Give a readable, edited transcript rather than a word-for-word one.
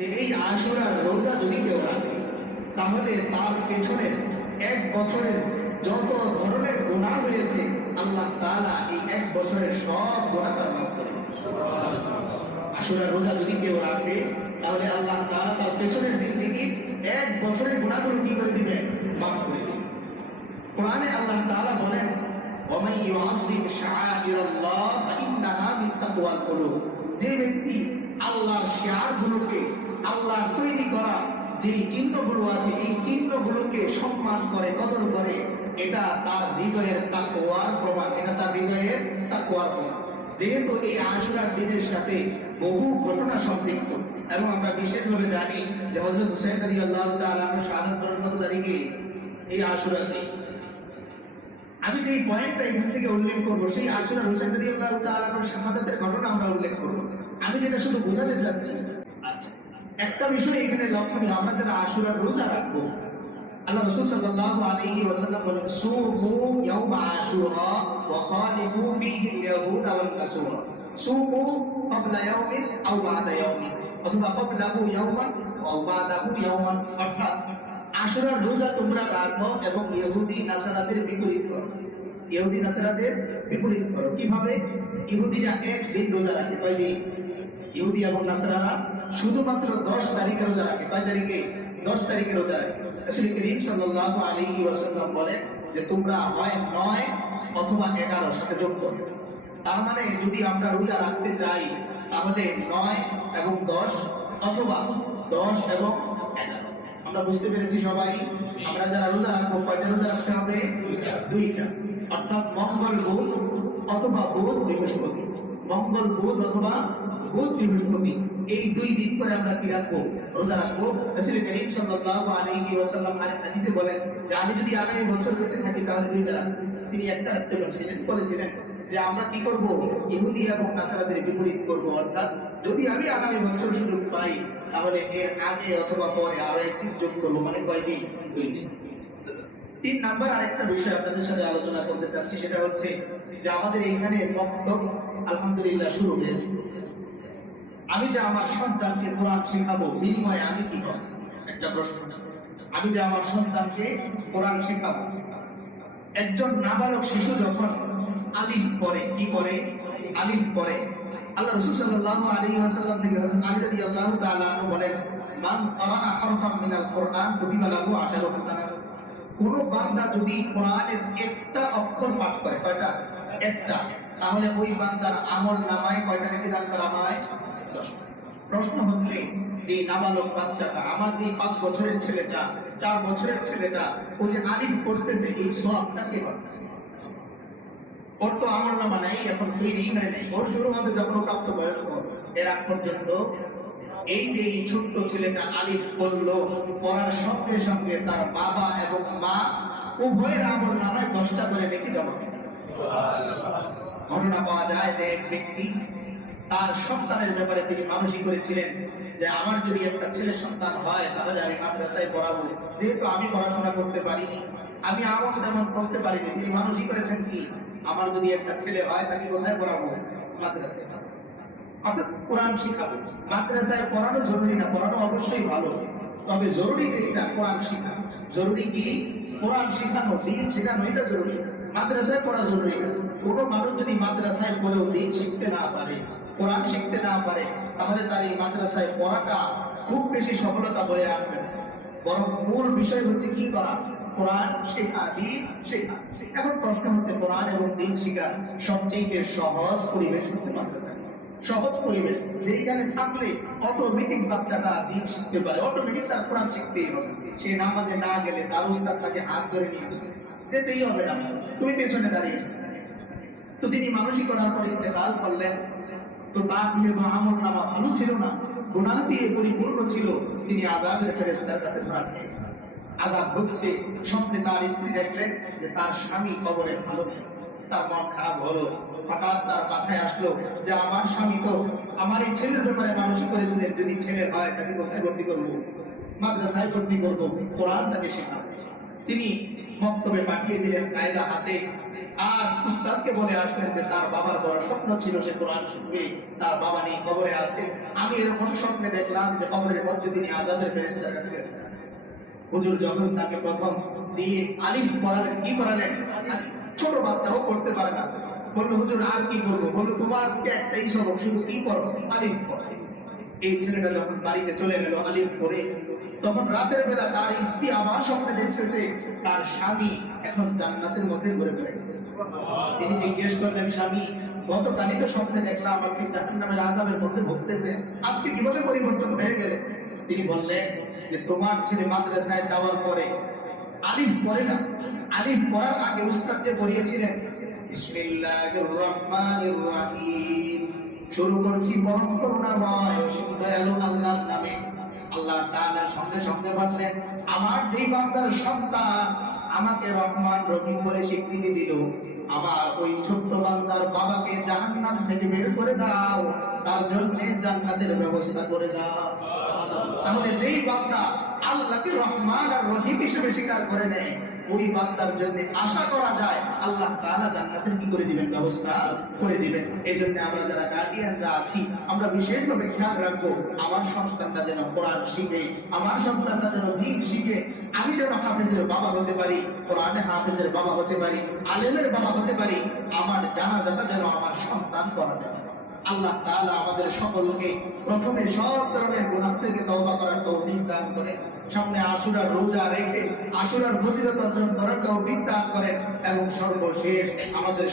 যে এই আশুরার রোজা যদি কেউ রাখে তাহলে তার পেছনের 1 বছরের যত ধরনের গুনাহ হয়েছে আল্লাহ তাআলা এই 1 বছরের সব গুনাহ তার মাফ করে দেন। আশুরার রোজা যদি কেউ রাখে তাহলে আল্লাহ তাআলা তার পেছনের দিন থেকে 1 বছরের গুনাহগুলো কি করে দিবেন? মাফ করে দিবেন। কোরআনে আল্লাহ তাআলা বলেন ওয়ামান ইউআযিম শাআইরাল্লাহ ফাইন্নাহা মিন তাকওয়াল কুলুব, যে ব্যক্তি আল্লাহর শিয়ারগুলোকে, আল্লাহর তৈরি করা যে চিহ্নগুলো আছে এই চিহ্নগুলোকে সম্মান করে, কদর করে, এটা তার হৃদয়ের তাকওয়ার প্রমাণ, এটা তার হৃদয়ের তাকওয়ার প্রমাণ। যেহেতু এই আশুরার দিনের সাথে বহু ঘটনা সম্পৃক্ত এবং আমরা বিশেষভাবে জানি যে হযরত হুসাইন রাদিয়াল্লাহু তাআলা আনহু শাহাদাত বরণ কত তারিখে এই আশুরার দিন। আমি যে পয়েন্টটা এখান থেকে উল্লেখ করবো সেই আশুরা হুসাইন রাদিয়াল্লাহু তাআলা আনহুর শাহাদাতের ঘটনা আমরা উল্লেখ করবো। আমি যেটা শুধু বোঝাতে চাচ্ছি, আচ্ছা একটা বিষয় এখানে লক্ষণীয়, আমরা যারা আশুরার রোজা রাখবো, আল্লাহ রাসূল সাল্লাল্লাহু আলাইহি ওয়াসাল্লাম বলেন সুমু ইয়াউমা আশুরা ওয়া খালিফু ফীহি আল-ইয়াহুদ ওয়াল নাসারা, সুমু ক্বাবলা ইয়াউমিন আও বা'দা ইয়াউমিন, অথবা ক্বাবলাহু ইয়াউমান ওয়া বা'দাহু ইয়াউমান, অর্থাৎ আশুরার রোজা তোমরা রাখো এবং ইহুদি নাসারাদের বিপরীত করো। ইহুদি নাসারাদের বিপরীত করো কিভাবে? ইহুদিরা 1 দিন রোজা রাখে, কয় দিন? ইহুদি এবং নাসারারা শুধুমাত্র 10 তারিখে রোজা রাখে। কয় তারিখে? 10 তারিখে রোজা রাখে। রাসূল করিম সাল্লাল্লাহু আলাইহি ওয়াসাল্লাম বলেন যে তোমরা হয় 9 অথবা 11 সাথে যোগ করো। তার মানে যদি আমরা রোজা রাখতে চাই তাহলে 9 এবং 10 অথবা 10 এবং 11। আমরা বুঝতে পেরেছি সবাই? আমরা যারা রোজা রাখবো কয়টা রোজা রাখতে হবে? 2টা, অর্থাৎ মঙ্গল বুধ অথবা বুধ বৃহস্পতি, মঙ্গল বুধ অথবা বুধ বৃহস্পতি, এই 2 দিন করে আমরা কি রাখবো? রোজা রাখবো। রাসূল করিম সাল্লাল্লাহু আলাইহি ওয়াসাল্লাম হাদিসে বলেন যে আমি যদি আগামী বছর বেঁচে থাকি তাহলে 2টা রাখবো। তিনি একটা রাখতে বলেছিলেন যে আমরা কি করব? ইহুদি এবং নাসারাদের বিপরীত করব, অর্থাৎ যদি আমি আগামী বছর সুযোগ পাই তাহলে এর আগে অথবা পরে আরো 1 দিন যোগ করবো, মানে কয় দিন? 2 দিন। 3 নাম্বার আরেকটা বিষয় আপনাদের সাথে আলোচনা করতে চাচ্ছি, সেটা হচ্ছে যে আমাদের এখানে মক্তব আলহামদুলিল্লাহ শুরু হয়েছে। আমি যে আমার সন্তানকে কোরআন শেখাবো বিনিময়ে আমি কি পাবো? একটা প্রশ্ন। আমি যে আমার সন্তানকে কোরআন শেখাবো, একজন নাবালক শিশু যখন আলিফ পড়ে, কি পড়ে? আলিফ পড়ে। আল্লাহ রাসূল সাল্লাল্লাহু আলাইহি ওয়াসাল্লাম থেকে হযরত আলী রাদিয়াল্লাহু তাআলা আনহু বলেন মান ক্বারাআ হারফাম মিনাল কুরআন কুতিবা লাহু 10 হাসানাত। কোন বান্দা যদি কোরআনের একটা অক্ষর পাঠ করে, কয়টা? একটা, তাহলে ওই বান্দার আমলনামায় কয়টা নেকি দান করা হয়? 10। প্রশ্ন হচ্ছে যে নাবালক বাচ্চাটা, আমার যে 5 বছরের ছেলেটা, 4 বছরের ছেলেটা, ও যে আলিফ পড়তেছে, এই সওয়াবটা কে পাবে? ওর তো আমলনামা নাই, এখন তৈরি হয় নাই। ওর শুরু হবে যখন প্রাপ্ত বয়স্ক, এর আগ পর্যন্ত এই যে এই ছোট্ট ছেলেটা আলিফ পড়লো, পড়ার সঙ্গে সঙ্গে তার বাবা এবং মা উভয়ের আমলনামায় 10টা করে নেকি জমা। ঘটনা পাওয়া যায় যে এক ব্যক্তি তার সন্তানের ব্যাপারে তিনি মানসিক করেছিলেন যে আমার যদি একটা ছেলে সন্তান হয় তাহলে আমি মাদ্রাসায় পড়াবো, যেহেতু আমি পড়াশোনা করতে পারিনি, আমি আমল তেমন করতে পারিনি। তিনি মানসিক করেছেন কি, আমার যদি একটা ছেলে হয় তাকে কোথায় পড়াবো? মাদ্রাসায়। অর্থাৎ কোরআন শিখাবো। মাদ্রাসায় পড়ানো জরুরি না, পড়ানো অবশ্যই ভালো, তবে জরুরি যেটা কোরআন শিখা। জরুরি কি? কোরআন শিখানো, দিন শেখানো, এটা জরুরি। মাদ্রাসায় পড়া জরুরি না। কোনো মানুষ যদি মাদ্রাসায় পড়েও দিন শিখতে না পারে, কোরআন শিখতে না পারে, তাহলে তার এই মাদ্রাসায় পড়াটা খুব বেশি সফলতা বয়ে আনবে না। বরং মূল বিষয় হচ্ছে কি করা? কোরআন শেখা, দিন শেখা। এখন প্রশ্ন হচ্ছে কোরআন এবং দিন শেখার সবচেয়ে সহজ পরিবেশ হচ্ছে মাদ্রাসা। সহজ পরিবেশ যেখানে থাকলে অটোমেটিক বাচ্চাটা দিন শিখতে পারে, অটোমেটিক তার কোরআন শিখতেই হবে। সে নামাজে না গেলে তার উস্তাদ তাকে হাত ধরে নিয়ে যেতেই হবে না, তুমি পেছনে দাঁড়িয়ে। তো তিনি মানসিক করার পর ইন্তেকাল করলেন। তো তার যেহেতু আমলনামা ভালো ছিল না, গুনাহ দিয়ে পরিপূর্ণ ছিল, তিনি আযাবের ফেরেশতার কাছে ধরা খেয়ে আযাব হচ্ছে। স্বপ্নে তার স্ত্রী দেখলেন যে তার স্বামী কবরে ভালো নেই। তার মন খারাপ হলো। হঠাৎ তার মাথায় আসলো যে আমার স্বামী তো আমার এই ছেলের ব্যাপারে মানসিক করেছিলেন, যদি ছেলে হয় তাকে কোথায় ভর্তি করবো? মাদ্রাসায় ভর্তি করবো, কোরআন তাকে শেখাবো। তিনি মক্তবে পাঠিয়ে দিলেন কায়দা হাতে আর উস্তাদকে বলে আসলেন যে তার বাবার বড় স্বপ্ন ছিল সে কোরআন শিখবে, তার বাবা নেই, কবরে আছে। আমি এরকম স্বপ্নে দেখলাম যে কবরের মধ্যে তিনি আযাবের ফেরেশতার কাছে গেলেন। হুজুর যখন তাকে প্রথম দিয়ে আলিফ পড়ালেন, কি পড়ালেন? ছোট বাচ্চাও পড়তে পারে না। বললো হুজুর আর কি করবো? বললো তোমার আজকে একটাই সবক, শুধু কি পড়ো? আলিফ পড়ো। এই ছেলেটা যখন বাড়িতে চলে গেল আলিফ পড়ে, তখন রাতের বেলা তার স্ত্রী আবার স্বপ্নে দেখতেছে তার স্বামী এখন জান্নাতের মধ্যে ঘুরে বেড়াইতেছে। তিনি জিজ্ঞেস করলেন, স্বামী গতকালই তো স্বপ্নে দেখলাম আপনি জাহান্নামের আযাবের মধ্যে ভুগতেছেন, আজকে কিভাবে পরিবর্তন হয়ে গেল? তিনি বললেন যে তোমার ছেলে মাদ্রাসায় যাওয়ার পরে আলিফ পড়ে না, আলিফ পড়ার আগে উস্তাদ যে পড়িয়েছিলেন বিসমিল্লাহির রহমানির রহিম, শুরু করছি পরম করুণাময় অসীম দয়ালু আল্লাহর নামে। আল্লাহ তাআলা সঙ্গে সঙ্গে বললেন, আমার যেই বান্দার সন্তান আমাকে রহমান রহিম বলে স্বীকৃতি দিল, আমার ওই ছোট্ট বান্দার বাবাকে জাহান্নাম থেকে বের করে দাও, তার জন্য জান্নাতের ব্যবস্থা করে দাও। তাহলে যেই বান্দা আল্লাহকে রহমান আর রহিম হিসেবে স্বীকার করে নেয়, ওই বান্দার জন্য আশা করা যায় আল্লাহ তাআলা জান্নাতের কি করে দিবেন? ব্যবস্থা করে দিবেন। এই জন্য আমরা যারা গার্ডিয়ানরা আছি, আমরা বিশেষভাবে খেয়াল রাখবো আমার সন্তানটা যেন কোরআন শিখে, আমার সন্তানটা যেন দ্বীন শিখে, আমি যেন হাফেজের বাবা হতে পারি, কোরআনে হাফেজের বাবা হতে পারি, আলেমের বাবা হতে পারি। আমার জানাজাটা যেন আমার সন্তান করা যায়। আল্লাহ তাআলা আমাদের সকলকে প্রথমে সব ধরনের গুনাহ থেকে তওবা করার তৌফিক দান করেন, সামনে আশুরার রোজা রেখে আশুরার ফজিলত অর্জন করার তৌফিক দান করেন, এবং সর্বশেষ আমাদের